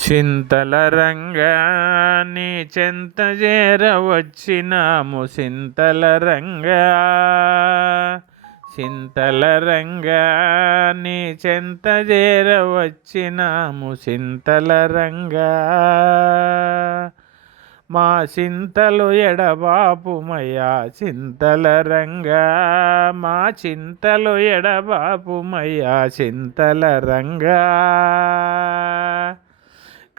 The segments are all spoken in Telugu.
చింతల రంగా నీ చెంత చేరవచ్చినాము చింతల రంగా చింతల రంగా నీ చెంత చేరవచ్చినాము చింతల రంగా మా చింతలు ఎడబాపుమయ్యా చింతల రంగా మా చింతలు ఎడబాపుమయ్యా చింతల రంగా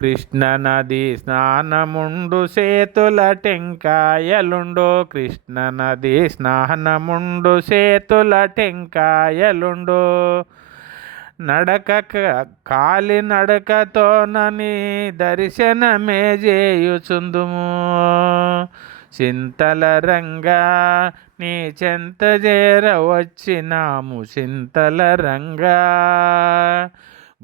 కృష్ణ నది స్నానముండు సేతుల టెంకాయలుండు. కృష్ణ నది స్నానముండు సేతుల టెంకాయలుండు. నడక కాలి నడకతోనని దర్శనమే చేయుచుందుము. చింతల రంగా నీ చెంత చేర వచ్చినాము. చింతల రంగా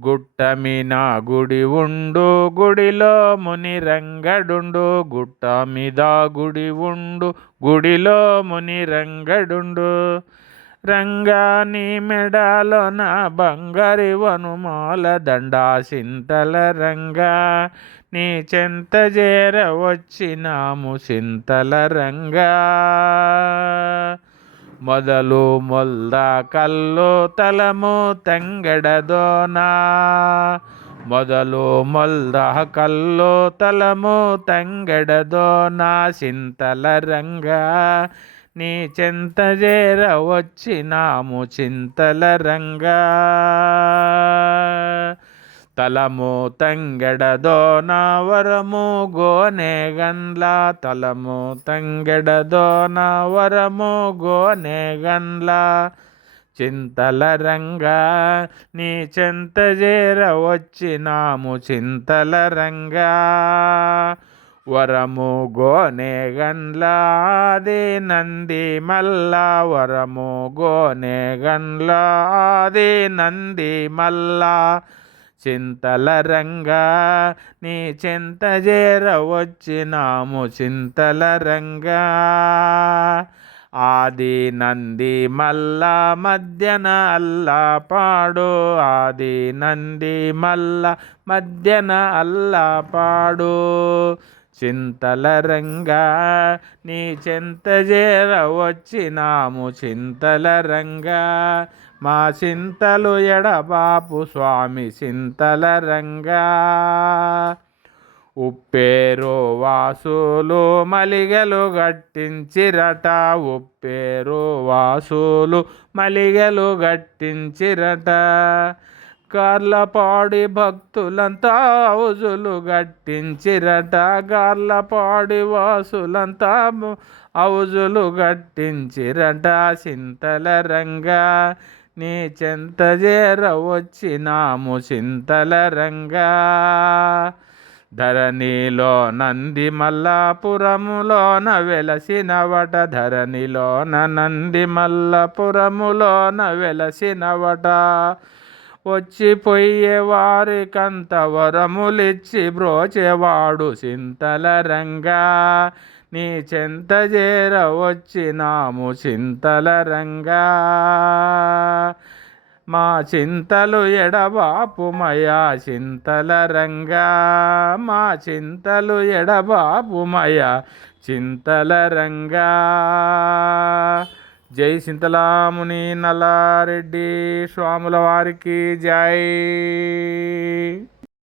గుట్టమినా గుడి ఉండు గుడిలో ముని రంగడుండు గుట్ట మీద గుడి ఉండు గుడిలో ముని రంగడుండు రంగాని మెడలోన బంగారి వనుమాల దండా సింతల రంగా. నీ చెంత చేర వచ్చినాము సింతల రంగా. మొదలు మొల్ద కల్లు తలము తెంగడదోనా మొదలు మొల్ద కల్లు తలము తెంగడదోనా సింతల రంగా నీ చింత చేర వచ్చినాము చింతల రంగా. తలము తంగెడదో నా వరము గోనే గన్ల తలము తంగెడదో నా వరము గోనే గన్ల చింతల రంగా నీ చింత చేర వచ్చినాము చింతల రంగా. వరము గోనె గన్లాది నంది మల్ల. వరము గోనె గన్లాది నంది మల్లా. చింతల రంగా నీ చింత చేర వచ్చినాము చింతల రంగా. ఆది నంది మల్ల మధ్యన అల్లా పాడు ఆది నంది మల్ల మధ్యన అల్లా పాడు. చింతల రంగా నీ చింత చేర వచ్చినాము చింతల రంగా మా చింతలు ఎడబాపు స్వామి చింతల రంగా ఉప్పేరు వాసులు మలిగలు గట్టించిరట ఉప్పేరు వాసులు మలిగలు గట్టించిరట. గార్లపాడి భక్తులంతా ఔజులు గట్టించిరట. గార్లపాడి వాసులంతా ఔజులు గట్టించిరట. చింతల రంగా నీ చెంత చేర వచ్చినాము చింతల రంగా. ధరణిలో నంది మల్లాపురములోన వెలసినవట. ధరణిలోన నంది మల్లపురములోన వెలసినవట. వచ్చిపోయే వారికంత వరములిచ్చి బ్రోచేవాడు చింతల రంగా నీ చెంత చేర వచ్చినాము చింతల రంగా మా చింతలు ఎడబాపుమయా చింతల రంగా మా చింతలు ఎడబాపుమయా చింతల రంగా జై చింతలాముని నల్లారెడ్డి స్వాముల వారికి జై.